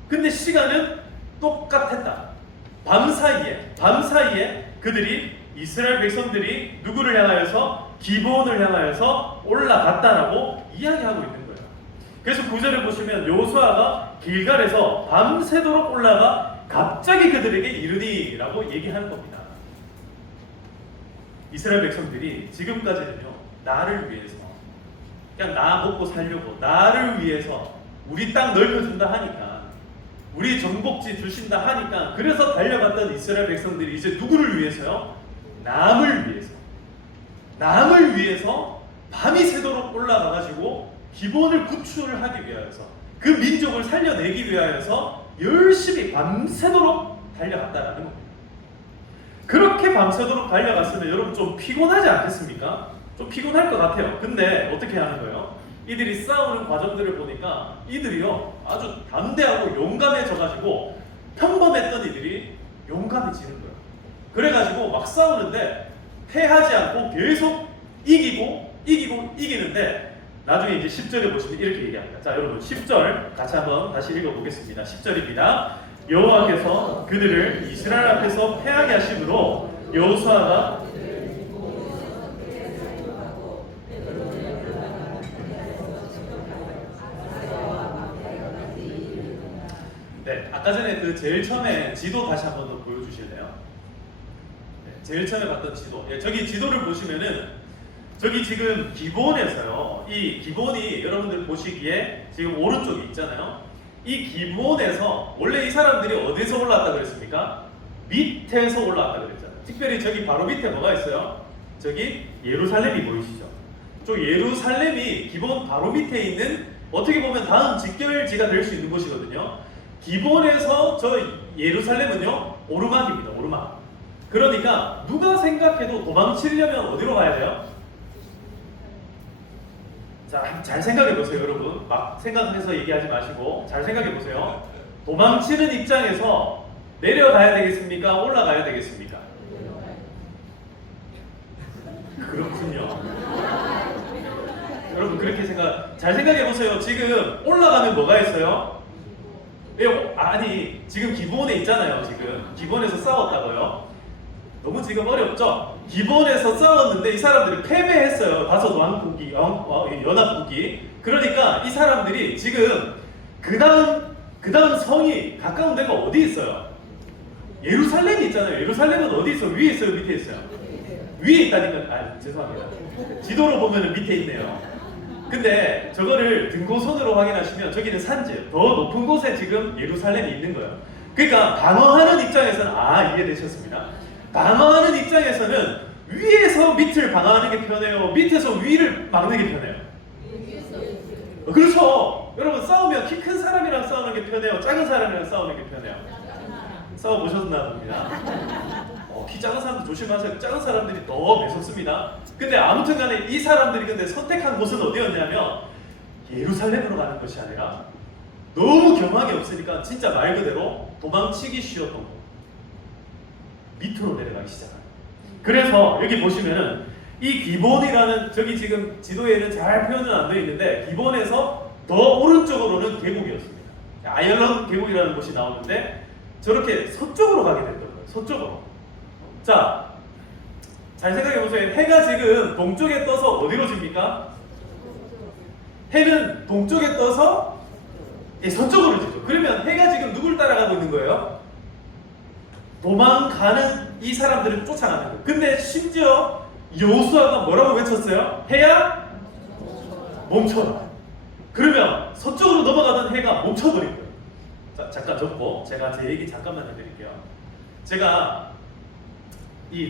근데 시간은 똑같았다. 밤 사이에 그들이 이스라엘 백성들이 누구를 향하여서 기브온을 향하여서 올라갔다라고 이야기하고 있는 거예요. 그래서 9절을 보시면 여호수아가 길갈에서 밤새도록 올라가 갑자기 그들에게 이르니라고 얘기하는 겁니다. 이스라엘 백성들이 지금까지는요, 나를 위해서 그냥 나 먹고 살려고 나를 위해서 우리 땅 넓혀준다 하니까 우리 정복지 주신다 하니까 그래서 달려갔던 이스라엘 백성들이 이제 누구를 위해서요? 남을 위해서 밤이 새도록 올라가가지고 기본을 구출을 하기 위하여서 그 민족을 살려내기 위하여서 열심히 밤새도록 달려갔다라는 겁니다. 그렇게 밤새도록 달려갔으면 여러분 좀 피곤하지 않겠습니까? 좀 피곤할 것 같아요. 근데 어떻게 하는 거예요? 이들이 싸우는 과정들을 보니까 이들이요 아주 담대하고 용감해져가지고 평범했던 이들이 용감해지는 거예요. 그래가지고 막 싸우는데 패하지 않고 계속 이기는데 나중에 이제 10절에 보시면 이렇게 얘기합니다. 자, 여러분 10절 같이 한번 다시 읽어보겠습니다. 10절입니다. 여호와께서 그들을 이스라엘 앞에서 패하게 하심으로 여호수아가 네, 아까 전에 그 제일 처음에 지도 다시 한번 더 보여주실래요? 네, 제일 처음에 봤던 지도. 예, 저기 지도를 보시면은 저기 지금 기브온에서요. 이 기브온이 여러분들 보시기에 지금 오른쪽에 있잖아요. 이 기브온에서 원래 이 사람들이 어디서 올라왔다 그랬습니까? 밑에서 올라왔다 그랬잖아요. 특별히 저기 바로 밑에 뭐가 있어요? 저기 예루살렘이 보이시죠? 저 예루살렘이 기본 바로 밑에 있는 어떻게 보면 다음 직결지가 될 수 있는 곳이거든요. 기본에서 저 예루살렘은요 오르막입니다. 오르막. 그러니까 누가 생각해도 도망치려면 어디로 가야 돼요? 자, 잘 생각해 보세요, 여러분. 막 생각해서 얘기하지 마시고 잘 생각해 보세요. 도망치는 입장에서 내려가야 되겠습니까? 올라가야 되겠습니까? 그렇군요. 여러분 그렇게 잘 생각해 보세요. 지금 올라가면 뭐가 있어요? 아니 지금 기본에 있잖아요. 지금 기본에서 싸웠다고요. 너무 지금 어렵죠? 기본에서 싸웠는데 이 사람들이 패배했어요. 다섯 왕국이 연합국이. 그러니까 이 사람들이 지금 그 다음 성이 가까운 데가 어디 있어요? 예루살렘이 있잖아요. 예루살렘은 어디 있어요? 위에 있어요? 밑에 있어요? 위에 있다니까. 아 죄송합니다. 지도로 보면 밑에 있네요. 근데 저거를 등고선으로 확인하시면 저기는 산지예요. 더 높은 곳에 지금 예루살렘이 있는 거예요. 그러니까 방어하는 입장에서는 이해되셨습니다. 방어하는 입장에서는 위에서 밑을 방어하는 게 편해요? 밑에서 위를 막는 게 편해요? 그렇죠. 여러분 싸우면 키 큰 사람이랑 싸우는 게 편해요? 작은 사람이랑 싸우는 게 편해요? 싸워보셨나 봅니다. 키 작은 사람들 조심하세요. 작은 사람들이 더 매섭습니다. 근데 아무튼 간에 이 사람들이 근데 선택한 곳은 어디였냐면 예루살렘으로 가는 것이 아니라 너무 경황이 없으니까 진짜 말 그대로 도망치기 쉬웠던 곳. 밑으로 내려가기 시작합니다. 그래서 여기 보시면은 이 기본이라는 저기 지금 지도에는 잘 표현은 안 되어 있는데 기본에서 더 오른쪽으로는 계곡이었습니다. 아열런 계곡이라는 곳이 나오는데 저렇게 서쪽으로 가게 됐던 거예요. 서쪽으로. 자, 잘 생각해 보세요. 해가 지금 동쪽에 떠서 어디로 집니까? 해는 동쪽에 떠서 서쪽으로 지죠. 그러면 해가 지금 누굴 따라가고 있는 거예요? 도망가는 이 사람들을 쫓아가는 거예요. 근데 심지어 여호수아가 뭐라고 외쳤어요? 해야 멈춰라. 그러면 서쪽으로 넘어가던 해가 멈춰버린 거예요. 자, 잠깐 접고 제가 제 얘기 잠깐만 해드릴게요.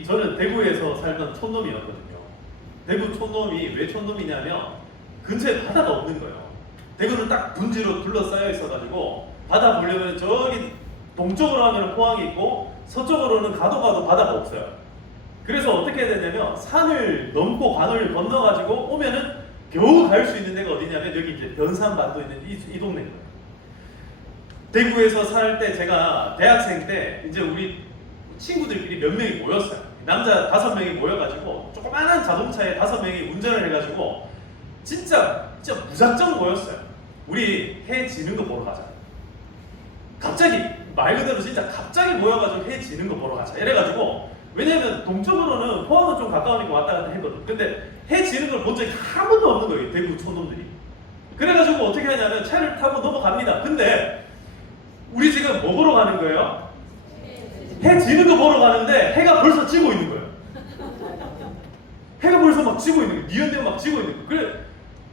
저는 대구에서 살던 촌놈이었거든요. 대구 촌놈이 왜 촌놈이냐면 근처에 바다가 없는 거예요. 대구는 딱 분지로 둘러싸여 있어가지고 바다 보려면 저기 동쪽으로 하면 포항이 있고 서쪽으로는 가도 바다가 없어요. 그래서 어떻게 해야 되냐면 산을 넘고 강을 건너가지고 오면은 겨우 갈 수 있는 데가 어디냐면 여기 이제 변산반도 있는 이 동네인 거예요. 대구에서 살 때 제가 대학생 때 이제 우리 친구들끼리 몇 명이 모였어요. 남자 5명이 모여가지고 조그만한 자동차에 5명이 운전을 해가지고 진짜 무작정 모였어요. 우리 해 지는 거 보러 가자. 갑자기 말 그대로 진짜 갑자기 모여가지고 해 지는 거 보러 가자. 이래가지고 왜냐면 동쪽으로는 포항은 좀 가까우니까 왔다 갔다 했거든. 근데 해 지는 걸 본 적이 한 번도 없는 거예요. 대구 촌놈들이. 그래가지고 어떻게 하냐면 차를 타고 넘어갑니다. 근데 우리 지금 뭐 보러 가는 거예요? 해 지는 거 보러 가는데 해가 벌써 지고 있는 거예요. 해가 벌써 막 지고 있는 거예요. 니은데 막 지고 있는 거예요. 그래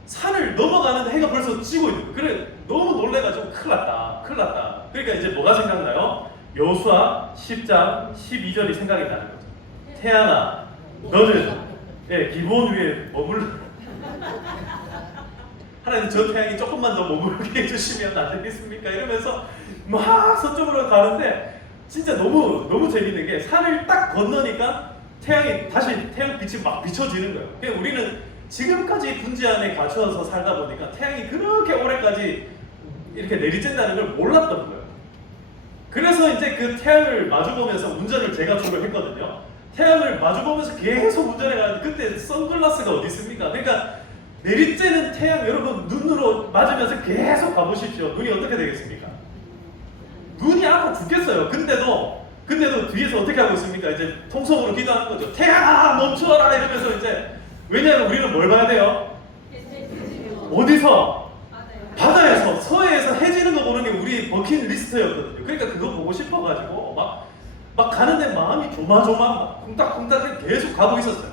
산을 넘어가는데 해가 벌써 지고 있는 거예요. 그래 너무 놀래가지고 큰일 났다. 그러니까 이제 뭐가 생각나요? 여호수아 10장 12절이 생각이 나는 거죠. 태양아 너는 기본 위에 머물러. 하나님 저 태양이 조금만 더 머무르게 해주시면 안 되겠습니까? 이러면서 막 서쪽으로 가는데 진짜 너무 재밌는 게 산을 딱 건너니까 다시 태양 빛이 막 비춰지는 거예요. 그러니까 우리는 지금까지 분지 안에 갇혀서 살다 보니까 태양이 그렇게 오래까지 이렇게 내리쬐다는 걸 몰랐던 거예요. 그래서 이제 그 태양을 마주보면서 운전을 제가 주로 했거든요. 태양을 마주보면서 계속 운전해 가는데 그때 선글라스가 어디 있습니까? 그러니까 내리쬐는 태양 여러분 눈으로 맞으면서 계속 가보십시오. 눈이 어떻게 되겠습니까? 눈이 아파 죽겠어요. 근데도 뒤에서 어떻게 하고 있습니까? 이제 통성으로 기도하는 거죠. 태양아 멈춰라 이러면서 이제 왜냐하면 우리는 뭘 봐야 돼요? 어디서? 바다에서 서해에서 해지는 거 보는 게 우리 버킷리스트였거든요. 그러니까 그거 보고 싶어가지고 막 가는데 마음이 조마조마 막 쿵딱쿵딱 계속 가고 있었어요.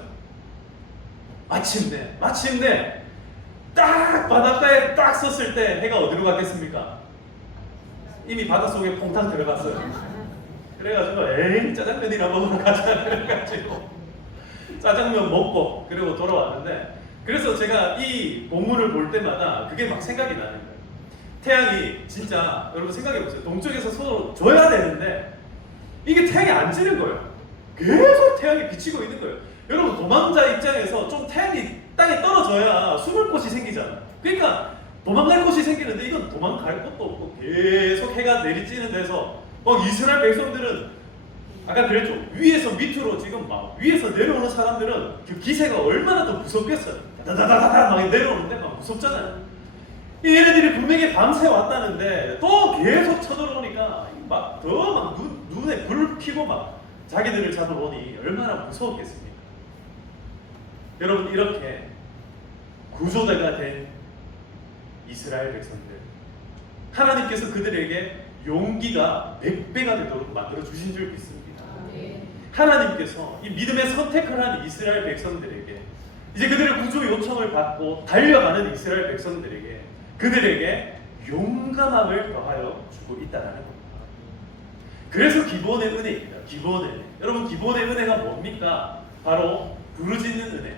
마침내 딱 바닷가에 딱 섰을 때 해가 어디로 갔겠습니까? 이미 바닷속에 퐁탕 들어갔어요. 그래가지고 에이 짜장면이나 먹으러 가자 그래가지고 짜장면 먹고 그리고 돌아왔는데, 그래서 제가 이 본문을 볼 때마다 그게 막 생각이 나는 거예요. 태양이 진짜 여러분 생각해보세요. 동쪽에서 서로 져야 되는데 이게 태양이 안 지는 거예요. 계속 태양이 비치고 있는 거예요. 여러분 도망자 입장에서 좀 태양이 땅에 떨어져야 숨을 곳이 생기잖아요. 그러니까 도망갈 곳이 생기는데 이건 도망갈 곳도 없고 계속 해가 내리쬐는 데서 막 이스라엘 백성들은 아까 그랬죠. 위에서 밑으로 지금 막 위에서 내려오는 사람들은 그 기세가 얼마나 더 무섭겠어요. 다다다다다 막 내려오는데 막 무섭잖아요. 얘네들이 분명히 밤새 왔다는데 또 계속 쳐들어오니까 막 더 막 눈에 불 켜고 막 자기들을 잡으러 오니 얼마나 무서웠겠습니까? 여러분 이렇게 구조대가 된 이스라엘 백성들, 하나님께서 그들에게 용기가 100배가 되도록 만들어 주신 줄 믿습니다. 하나님께서 이 믿음의 선택을 한 이스라엘 백성들에게, 이제 그들의 구조 요청을 받고 달려가는 이스라엘 백성들에게 그들에게 용감함을 더하여 주고 있다는 겁니다. 그래서 기본의 은혜입니다. 기본의 은혜. 여러분 기본의 은혜가 뭡니까? 바로 부르짖는 은혜.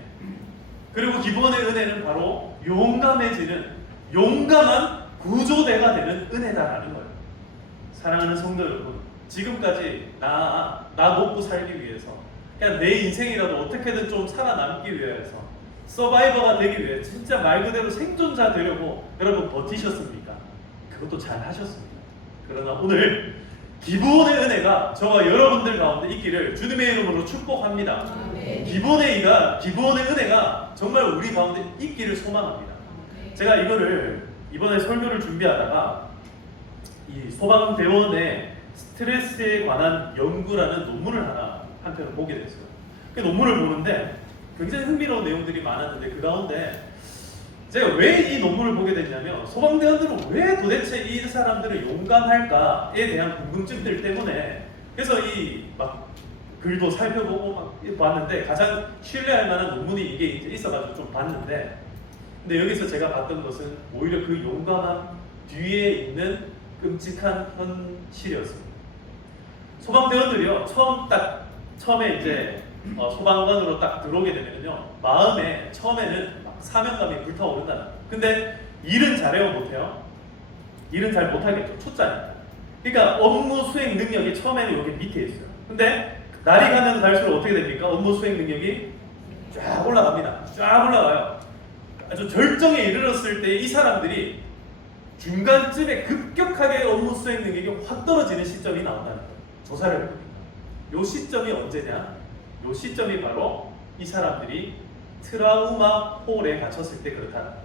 그리고 기본의 은혜는 바로 용감해지는, 용감한 구조대가 되는 은혜다라는 거예요. 사랑하는 성도 여러분, 지금까지 나 먹고 살기 위해서, 그냥 내 인생이라도 어떻게든 좀 살아남기 위해서, 서바이버가 되기 위해 진짜 말 그대로 생존자 되려고 여러분 버티셨습니까? 그것도 잘 하셨습니다. 그러나 오늘 기본의 은혜가 저와 여러분들 가운데 있기를 주님의 이름으로 축복합니다. 기본의 은혜가 정말 우리 가운데 있기를 소망합니다. 제가 이번에 설교를 준비하다가 이 소방대원의 스트레스에 관한 연구라는 논문을 하나 한편을 보게 됐어요. 그 논문을 보는데 굉장히 흥미로운 내용들이 많았는데 그 가운데 제가 왜 이 논문을 보게 됐냐면, 소방대원들은 왜 도대체 이 사람들을 용감할까에 대한 궁금증들 때문에, 그래서 이 막 글도 살펴보고 막 봤는데 가장 신뢰할 만한 논문이 이게 이제 있어가지고 좀 봤는데, 근데 여기서 제가 봤던 것은 오히려 그 용감함 뒤에 있는 끔찍한 현실이었습니다. 소방대원들이요, 처음에 이제 소방관으로 딱 들어오게 되면요, 마음에 처음에는 막 사명감이 불타오른다는. 근데 일은 잘해요, 못해요? 일은 잘 못하겠죠. 초짜니까. 그러니까 업무 수행 능력이 처음에는 여기 밑에 있어요. 근데 날이 가면 갈수록 어떻게 됩니까? 업무 수행 능력이 쫙 올라갑니다. 쫙 올라가요. 아주 절정에 이르렀을 때 이 사람들이 중간쯤에 급격하게 업무 수행 능력이 확 떨어지는 시점이 나온다는 거예요. 조사를 해봅니다. 이 시점이 언제냐? 이 시점이 바로 이 사람들이 트라우마 홀에 갇혔을 때 그렇다는 거예요.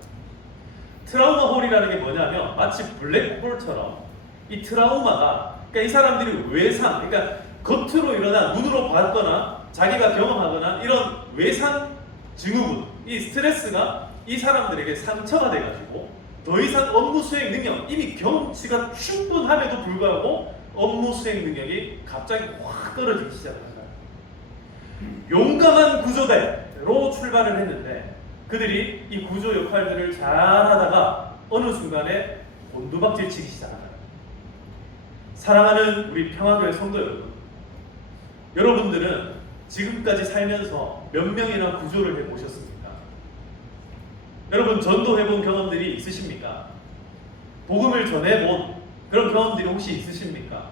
트라우마 홀이라는 게 뭐냐면 마치 블랙홀처럼 이 트라우마가, 그러니까 이 사람들이 외상, 그러니까 겉으로 일어나 눈으로 봤거나 자기가 경험하거나 이런 외상 증후군, 이 스트레스가 이 사람들에게 상처가 돼가지고 더 이상 업무 수행 능력, 이미 경험치가 충분함에도 불구하고 업무 수행 능력이 갑자기 확 떨어지기 시작합니다. 용감한 구조대로 출발을 했는데 그들이 이 구조 역할들을 잘 하다가 어느 순간에 곤두박질 치기 시작합니다. 사랑하는 우리 평화교회 성도 여러분, 여러분들은 지금까지 살면서 몇 명이나 구조를 해보셨습니까? 여러분 전도해본 경험들이 있으십니까? 복음을 전해본 그런 경험들이 혹시 있으십니까?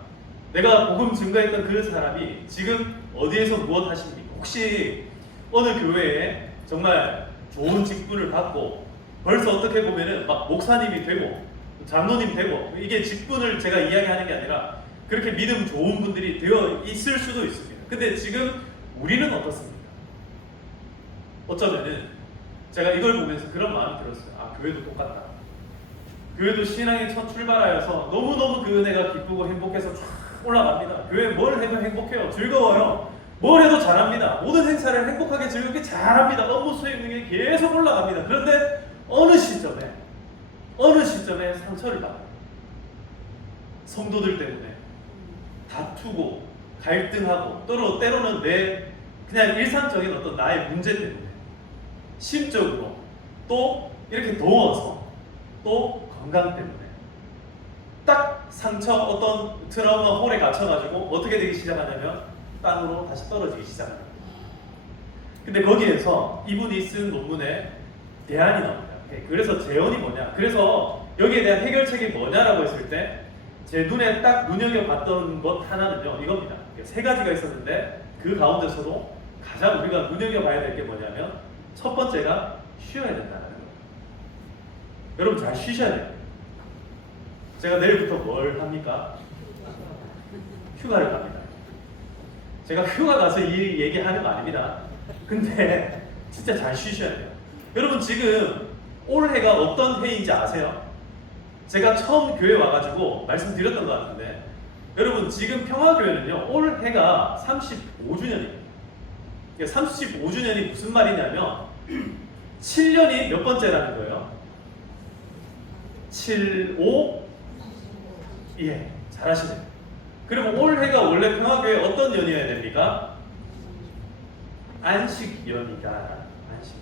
내가 복음 증거했던 그 사람이 지금 어디에서 무엇 하십니까? 혹시 어느 교회에 정말 좋은 직분을 받고 벌써 어떻게 보면은 막 목사님이 되고 장로님 되고, 이게 직분을 제가 이야기하는 게 아니라 그렇게 믿음 좋은 분들이 되어 있을 수도 있습니다. 근데 지금 우리는 어떻습니까? 어쩌면은 제가 이걸 보면서 그런 마음이 들었어요. 아, 교회도 똑같다. 교회도 신앙의 첫 출발하여서 너무너무 그 은혜가 기쁘고 행복해서 쫙 올라갑니다. 교회 뭘 해도 행복해요. 즐거워요. 뭘 해도 잘합니다. 모든 행사를 행복하게 즐겁게 잘합니다. 업무 수행 능력이 계속 올라갑니다. 그런데 어느 시점에 상처를 받아요. 성도들 때문에 다투고 갈등하고 때로는 내 그냥 일상적인 어떤 나의 문제 때문에 심적으로 또 이렇게 더워서 또 건강 때문에 딱 상처 어떤 트라우마 홀에 갇혀가지고 어떻게 되기 시작하냐면 땅으로 다시 떨어지기 시작합니다. 근데 거기에서 이분이 쓴 논문에 대안이 나옵니다. 그래서 재원이 뭐냐? 그래서 여기에 대한 해결책이 뭐냐라고 했을 때 제 눈에 딱 눈여겨봤던 것 하나는요 이겁니다. 세 가지가 있었는데 그 가운데서도 가장 우리가 눈여겨봐야 될 게 뭐냐면 첫 번째가 쉬어야 된다는 거예요. 여러분 잘 쉬셔야 돼요. 제가 내일부터 뭘 합니까? 휴가를 갑니다. 제가 휴가 가서 이 얘기하는 거 아닙니다. 근데 진짜 잘 쉬셔야 돼요. 여러분 지금 올해가 어떤 해인지 아세요? 제가 처음 교회 와가지고 말씀드렸던 것 같은데 여러분 지금 평화교회는요 올해가 35주년입니다. 35주년이 무슨 말이냐면 7년이 몇 번째라는 거예요? 7, 5? 예, 잘하시네요. 그리고 올해가 원래 평화교회 어떤 연이어야 됩니까? 안식연이다. 안식.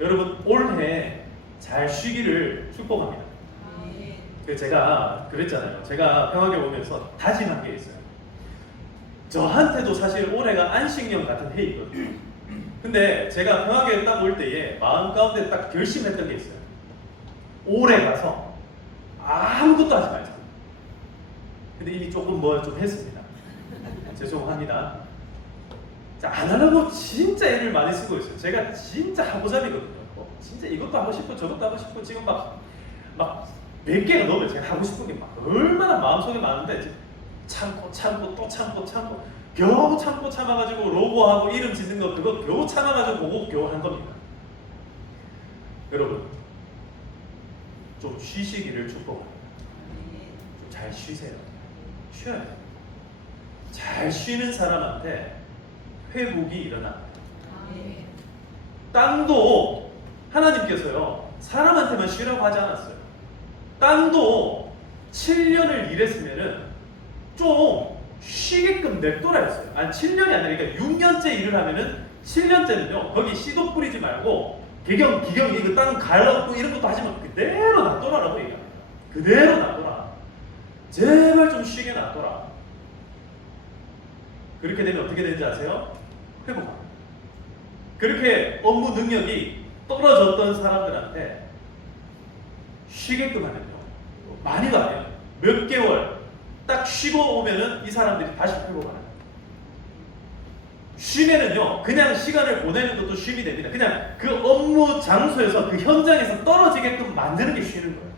여러분 올해 잘 쉬기를 축복합니다. 제가 그랬잖아요. 제가 평화교회 오면서 다짐한 게 있어요. 저한테도 사실 올해가 안식년 같은 해이거든요. 근데 제가 평화교회 딱 올 때에 마음 가운데 딱 결심했던 게 있어요. 올해 가서 아무것도 하지 말자. 근데 이미 조금 뭐 좀 했습니다. 죄송합니다. 자, 안 하려고 진짜 애를 많이 쓰고 있어요. 제가 진짜 하고잡이거든요. 진짜 이것도 하고 싶고 저것도 하고 싶고 지금 막 몇 개가 넘어요. 제가 하고 싶은 게 막 얼마나 마음속에 많은데 참고 또 참고 겨우 참고 참아가지고 로고하고 이름 짓는 거 그거 겨우 참아가지고 그거 겨우 한 겁니다. 여러분 좀 쉬시기를 축복합니다. 좀 잘 쉬세요. 쉬어야 돼요. 잘 쉬는 사람한테 회복이 일어납니다. 땅도 하나님께서요 사람한테만 쉬라고 하지 않았어요. 땅도 7년을 일했으면은 좀 쉬게끔 냅둬라 했어요. 아니 7년이 아니라 그러니까 6년째 일을 하면은 7년째는요 거기 씨도 뿌리지 말고 기경 이거 땅 갈라고 이런 것도 하지 말고 그대로 놔둬라라고 얘기합니다. 그대로 놔둬라. 제발 좀 쉬게 놔둬라. 그렇게 되면 어떻게 되는지 아세요? 회복합니다. 그렇게 업무 능력이 떨어졌던 사람들한테 쉬게끔 하면요 많이도 아니에요. 몇 개월 딱 쉬고 오면은 이 사람들이 다시 회복하는 거예요. 쉬면은요 그냥 시간을 보내는 것도 쉼이 됩니다. 그냥 그 업무 장소에서 그 현장에서 떨어지게끔 만드는 게 쉬는 거예요.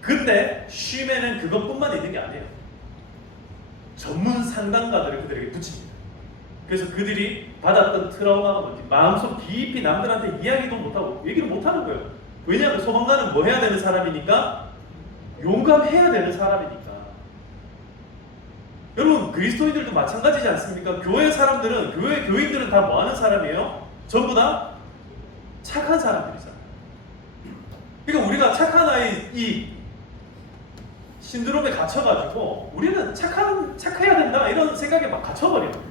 근데 쉬면은 그것뿐만 있는 게 아니에요. 전문 상담가들을 그들에게 붙입니다. 그래서 그들이 받았던 트라우마가 뭔지 마음속 깊이 남들한테 이야기도 못하고 얘기를 못하는 거예요. 왜냐하면 소방관은 뭐 해야 되는 사람이니까? 용감해야 되는 사람이니까. 여러분 그리스도인들도 마찬가지지 않습니까? 교회 사람들은 교회 교인들은 다 뭐 하는 사람이에요? 전부 다 착한 사람들이잖아요. 그러니까 우리가 착한 아이 이 신드롬에 갇혀가지고 우리는 착해야 된다 이런 생각에 막 갇혀버려요.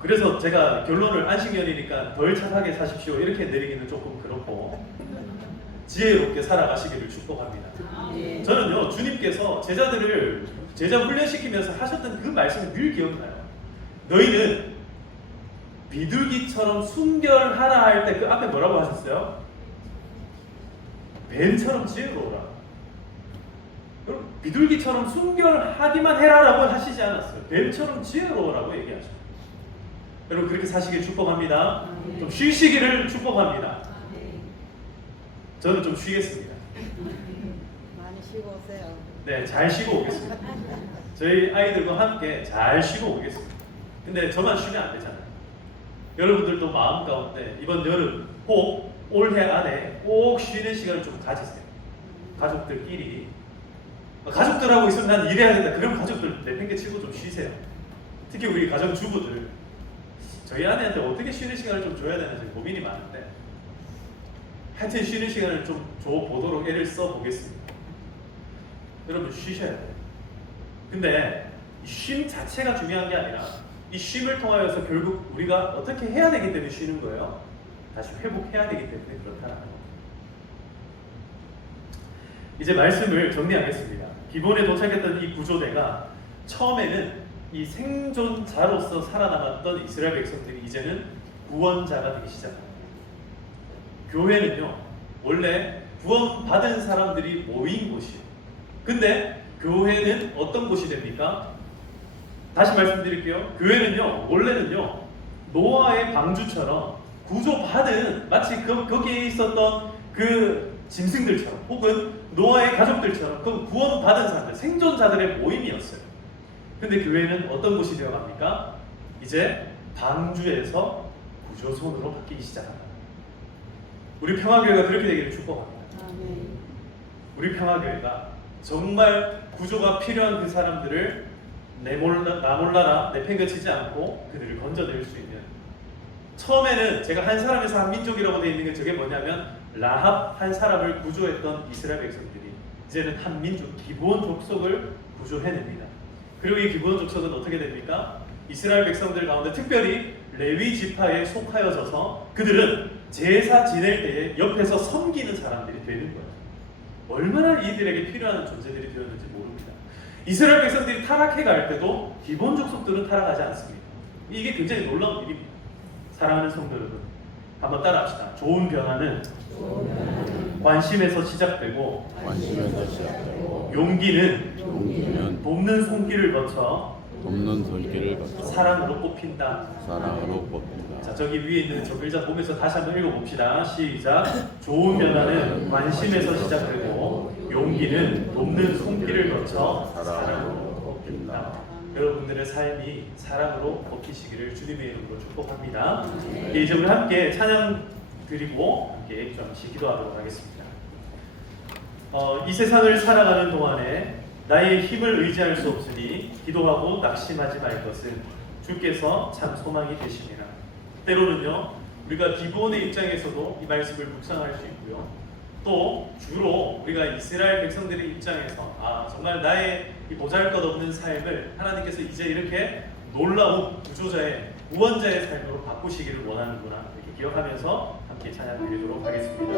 그래서 제가 결론을 안식년이니까 덜 착하게 사십시오 이렇게 내리기는 조금 그렇고 지혜롭게 살아가시기를 축복합니다. 저는요 주님께서 제자 훈련시키면서 하셨던 그 말씀이 늘 기억나요. 너희는 비둘기처럼 순결하라 할 때 그 앞에 뭐라고 하셨어요? 뱀처럼 지혜로우라. 여러분 비둘기처럼 순결하기만 해라라고 하시지 않았어요. 뱀처럼 지혜로우라고 얘기하셨어요. 여러분 그렇게 사시길 축복합니다. 좀 쉬시기를 축복합니다. 저는 좀 쉬겠습니다. 많이 쉬고 오세요. 네, 잘 쉬고 오겠습니다. 저희 아이들과 함께 잘 쉬고 오겠습니다. 근데 저만 쉬면 안 되잖아요. 여러분들도 마음 가운데 이번 여름 꼭 올해 안에 꼭 쉬는 시간을 좀 가지세요. 가족들끼리. 가족들하고 있으면 난 일해야 된다. 그럼 가족들 내팽개치고 좀 쉬세요. 특히 우리 가정주부들 저희 아내한테 어떻게 쉬는 시간을 좀 줘야 되는지 고민이 많은데 하여튼 쉬는 시간을 좀 줘보도록 애를 써보겠습니다. 여러분 쉬셔야 돼요. 근데 쉼 자체가 중요한 게 아니라 이 쉼을 통하여서 결국 우리가 어떻게 해야 되기 때문에 쉬는 거예요. 다시 회복해야 되기 때문에 그렇다는 거. 이제 말씀을 정리하겠습니다. 기본에 도착했던 이 구조대가 처음에는 이 생존자로서 살아남았던 이스라엘 백성들이 이제는 구원자가 되기 시작합니다. 교회는요, 원래 구원받은 사람들이 모인 곳이에요. 근데 교회는 어떤 곳이 됩니까? 다시 말씀드릴게요. 교회는요, 원래는요, 노아의 방주처럼 구조받은, 마치 거기에 있었던 그 짐승들처럼, 혹은 노아의 가족들처럼 그 구원받은 사람들, 생존자들의 모임이었어요. 근데 교회는 어떤 곳이 되어갑니까? 이제 방주에서 구조선으로 바뀌기 시작합니다. 우리 평화교회가 그렇게 되기를 축복합니다. 우리 평화교회가 정말 구조가 필요한 그 사람들을 나 몰라라 내팽개치지 않고 그들을 건져낼 수 있는, 처음에는 제가 한 사람에서 한 민족이라고 되어 있는 게 저게 뭐냐면 라합 한 사람을 구조했던 이스라엘 백성들이 이제는 한 민족 기브온 족속을 구조해냅니다. 그리고 이 기브온 족속은 어떻게 됩니까? 이스라엘 백성들 가운데 특별히 레위 지파에 속하여져서 그들은 제사 지낼 때에 옆에서 섬기는 사람들이 되는 거예요. 얼마나 이들에게 필요한 존재들이 되었는지 모릅니다. 이스라엘 백성들이 타락해 갈 때도 기본 족속들은 타락하지 않습니다. 이게 굉장히 놀라운 일입니다. 사랑하는 성도 여러분, 한번 따라합시다. 좋은 변화는 관심에서 시작되고 용기는 돕는 손길을 거쳐 사랑으로 뽑힌다. 자, 저기 위에 있는 저 글자 보면서 다시 한번 읽어봅시다. 시작. 좋은 변화는 관심에서 시작되고 용기는 돕는 손길을 거쳐 사랑으로 뽑힌다. 여러분들의 삶이 사랑으로 뽑히시기를 주님의 이름으로 축복합니다. 이제 우리 함께 찬양 드리고 함께 잠시 기도하도록 하겠습니다. 이 세상을 살아가는 동안에 나의 힘을 의지할 수 없으니 기도하고 낙심하지 말 것은 주께서 참 소망이 되시니라. 때로는요, 우리가 기브온의 입장에서도 이 말씀을 묵상할 수 있고요, 또 주로 우리가 이스라엘 백성들의 입장에서 정말 나의 이 보잘것없는 삶을 하나님께서 이제 이렇게 놀라운 구조자의 구원자의 삶으로 바꾸시기를 원하는구나, 이렇게 기억하면서 함께 찬양 드리도록 하겠습니다.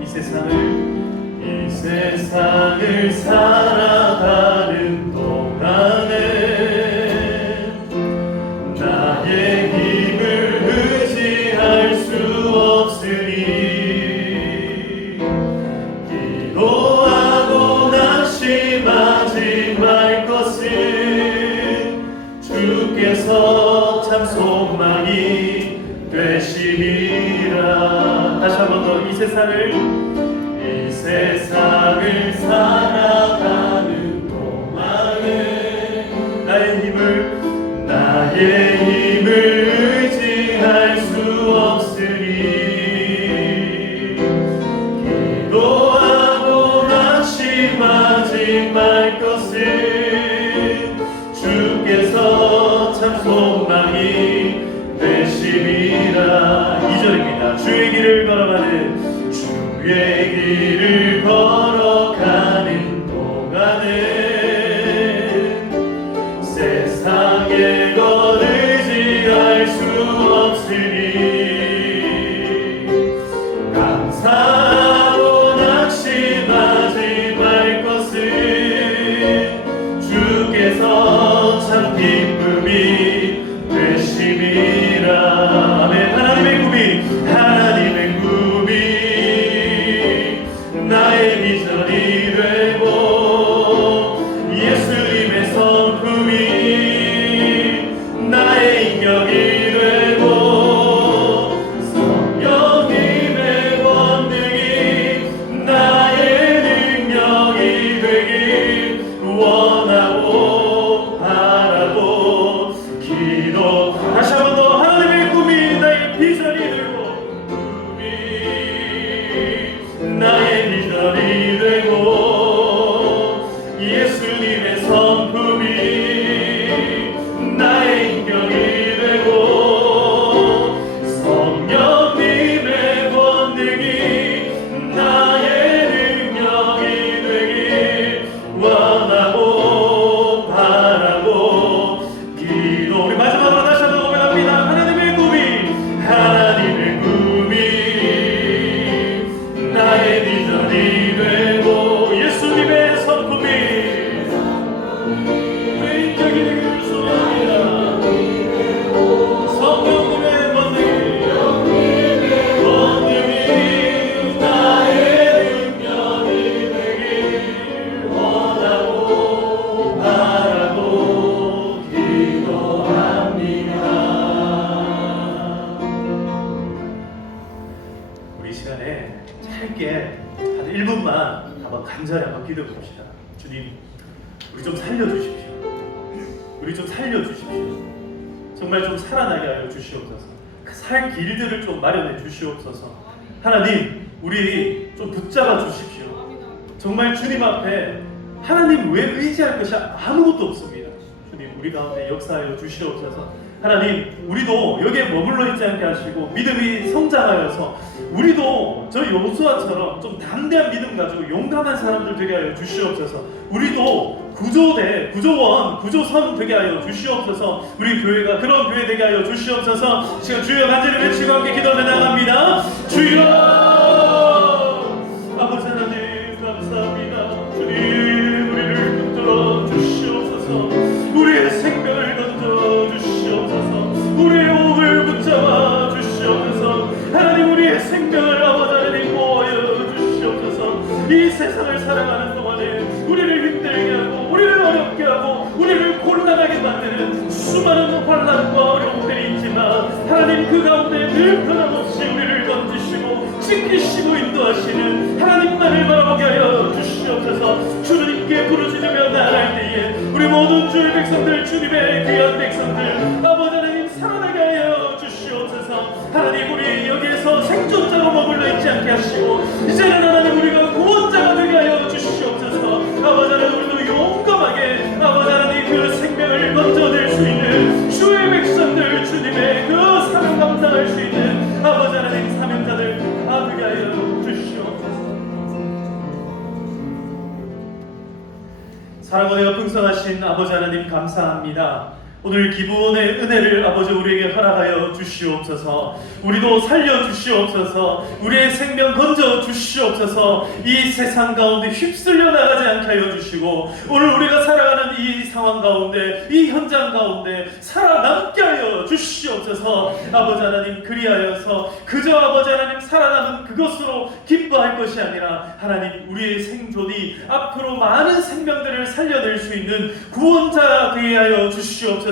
이 세상을 살아가는 동안에 나의 힘을 의지할 수 없으니 기도하고 낙심하지 말 것은 주께서 참 소망이 되시리라. 다시 한 번 더. 이 세상을 살아가는 동안에 나의 힘을 의지할 수 없으니 기도하고 낙심하지 말 것은 주께서 참 소망이 되시리라. 2절입니다. 주의 길을 걸어가는 동안은 세상의 것 의지할 수 없으니 감사하고 낙심하지 말 것은 주께서 참 기쁨이 되심이라. 아멘. 하나님의 꿈이 시간에 짧게 한 1분만 한번 간절히 한번 기도해 봅시다. 주님, 우리 좀 살려주십시오. 우리 좀 살려주십시오. 정말 좀 살아나게 하여 주시옵소서. 그 살 길들을 좀 마련해 주시옵소서. 하나님, 우리 좀 붙잡아 주십시오. 정말 주님 앞에 하나님 외 의지할 것이 아무것도 없습니다. 주님, 우리 가운데 역사하여 주시옵소서. 하나님, 우리도 여기에 머물러 있지 않게 하시고 믿음이 성장하여서 우리도 저 여호수아처럼 좀 담대한 믿음 가지고 용감한 사람들 되게 하여 주시옵소서. 우리도 구조대, 구조원, 구조선 되게 하여 주시옵소서. 우리 교회가 그런 교회 되게 하여 주시옵소서. 지금 주여 간절히 외치고 함께 기도하며 나갑니다. 주여! 아버지 하나님 감사합니다. 주님, 우리를 붙들어 주시옵소서. 우리의 생명을 던져 주시옵소서. 우리의 호흡을 붙잡아 주시옵소서. 하나님, 우리의 생명을 아버지 하나님 보호하여 주시옵소서. 이 세상을 살아가는 동안에 우리를 힘들게 하고 우리를 어렵게 하고 우리를 곤란하게 만드는 수많은 환난과 어려움들이 있지만 하나님, 그 가운데 늘 변함없이 우리를 던지시고 지키시고 인도하시는 하나님만을 바라보게 하여 주시옵소서. 주님께 부르짖으며 나아갈 때에 우리 모든 주의 백성들, 주님의 귀한 백성들 아버지 하나님 살아나게 하여 주시옵소서. 하나님, 우리 여기에서 생존자로 머물러 있지 않게 하시고 이제는 하나님 우리가 구원자가 되게 하여 주시옵소서. 아버지 하나님, 우리도 용감하게 아버지 하나님 그 생명을 건져낼 수 있는 주의 백성들, 주님의 그 사명 감당할 수 있는 아버지 하나님 사명자들 다 되게 하여 주시옵소서. 사랑과 내가 풍성하신 아버지 하나님 감사합니다. 오늘 기부원의 은혜를 아버지 우리에게 허락하여 주시옵소서. 우리도 살려주시옵소서. 우리의 생명 건져 주시옵소서. 이 세상 가운데 휩쓸려 나가지 않게 하여 주시고 오늘 우리가 살아가는 이 상황 가운데 이 현장 가운데 살아남게 하여 주시옵소서. 아버지 하나님, 그리하여서 그저 아버지 하나님 살아남은 그것으로 기뻐할 것이 아니라 하나님, 우리의 생존이 앞으로 많은 생명들을 살려낼 수 있는 구원자 되게 하여 주시옵소서.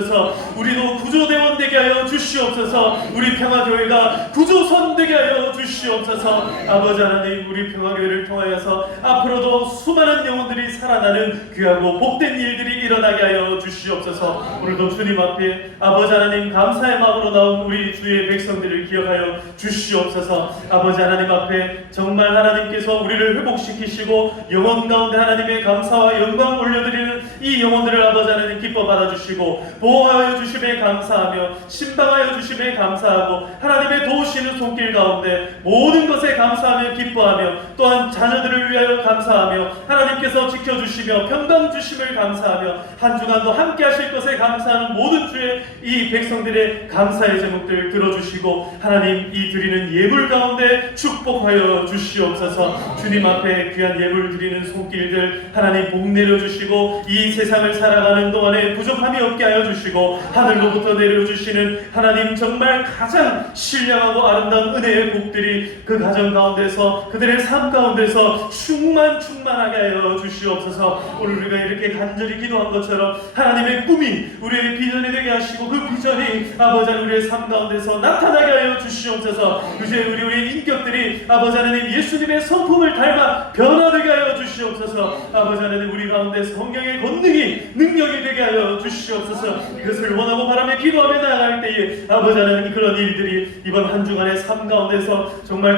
우리도 구조대원 되게 하여 주시옵소서. 우리 평화교회가 구조선 되게 하여 주시옵소서. 아버지 하나님, 우리 평화교회를 통하여서 앞으로도 수많은 영혼들이 살아나는 귀하고 복된 일들이 일어나게 하여 주시옵소서. 오늘도 주님 앞에 아버지 하나님 감사의 마음으로 나온 우리 주의 백성들을 기억하여 주시옵소서. 아버지 하나님 앞에 정말 하나님께서 우리를 회복시키시고 영혼 가운데 하나님의 감사와 영광 올려드리는 이 영혼들을 아버지 하나님 기뻐 받아주시고 보호하여 주심에 감사하며 신방하여 주심에 감사하고 하나님의 도우시는 손길 가운데 모든 것에 감사하며 기뻐하며 또한 자녀들을 위하여 감사하며 하나님께서 지켜주시며 평강 주심을 감사하며 한 주간도 함께 하실 것에 감사하는 모든 주의 이 백성들의 감사의 제목들 들어주시고 하나님, 이 드리는 예물 가운데 축복하여 주시옵소서. 주님 앞에 귀한 예물 드리는 손길들 하나님 복 내려주시고 이 세상을 살아가는 동안에 부족함이 없게 하여 주시고 하늘로부터 내려주시는 하나님 정말 가장 신령하고 아름다운 은혜의 복들이 그 가정 가운데서 그들의 삶 가운데서 충만하게 하여 주시옵소서. 오늘 우리가 이렇게 간절히 기도한 것처럼 하나님의 꿈이 우리의 비전이 되게 하시고 그 비전이 아버지 하나님 우리의 삶 가운데서 나타나게 하여 주시옵소서. 이제 우리의 인격들이 아버지 하나님 예수님의 성품을 닮아 변화되게 하여 주시옵소서. 아버지 하나님, 우리 가운데 성령의 권능이 능력이 되게 하여 주시옵소서. 이것을 원하고 바라며 기도하며 나아갈 때에 아버지 하나님, 그런 일들이 이번 한 주간의 삶 가운데서 정말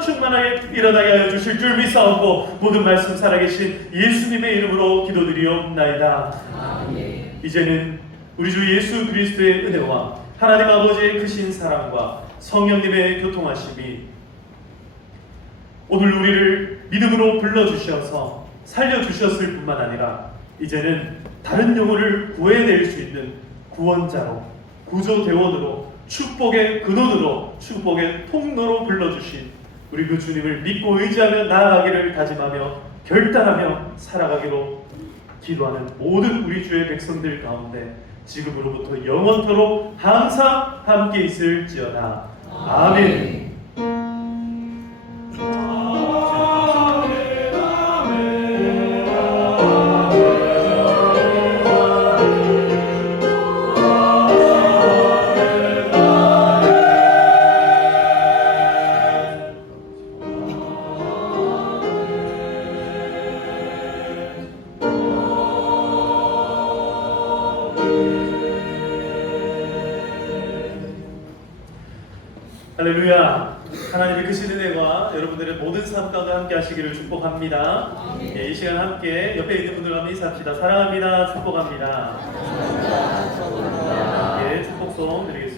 충만하게 일어나게 하여 주실 줄 믿사옵고 모든 말씀 살아계신 예수님의 이름으로 기도드리옵나이다. 아멘. 이제는 우리 주 예수 그리스도의 은혜와 하나님 아버지의 크신 사랑과 성령님의 교통하심이 오늘 우리를 믿음으로 불러주셔서 살려주셨을 뿐만 아니라 이제는 다른 영혼을 구해낼 수 있는 구원자로, 구조대원으로, 축복의 근원으로, 축복의 통로로 불러주신 우리 그 주님을 믿고 의지하며 나아가기를 다짐하며 결단하며 살아가기로 기도하는 모든 우리 주의 백성들 가운데 지금으로부터 영원토록 항상 함께 있을지어다. 아멘. 할렐루야. 하나님의 크신 은혜와 여러분들의 모든 삶 가운데 함께 하시기를 축복합니다. 예, 이 시간 함께 옆에 있는 분들과 인사합시다. 사랑합니다. 축복합니다. 예, 축복송 드리겠습니다.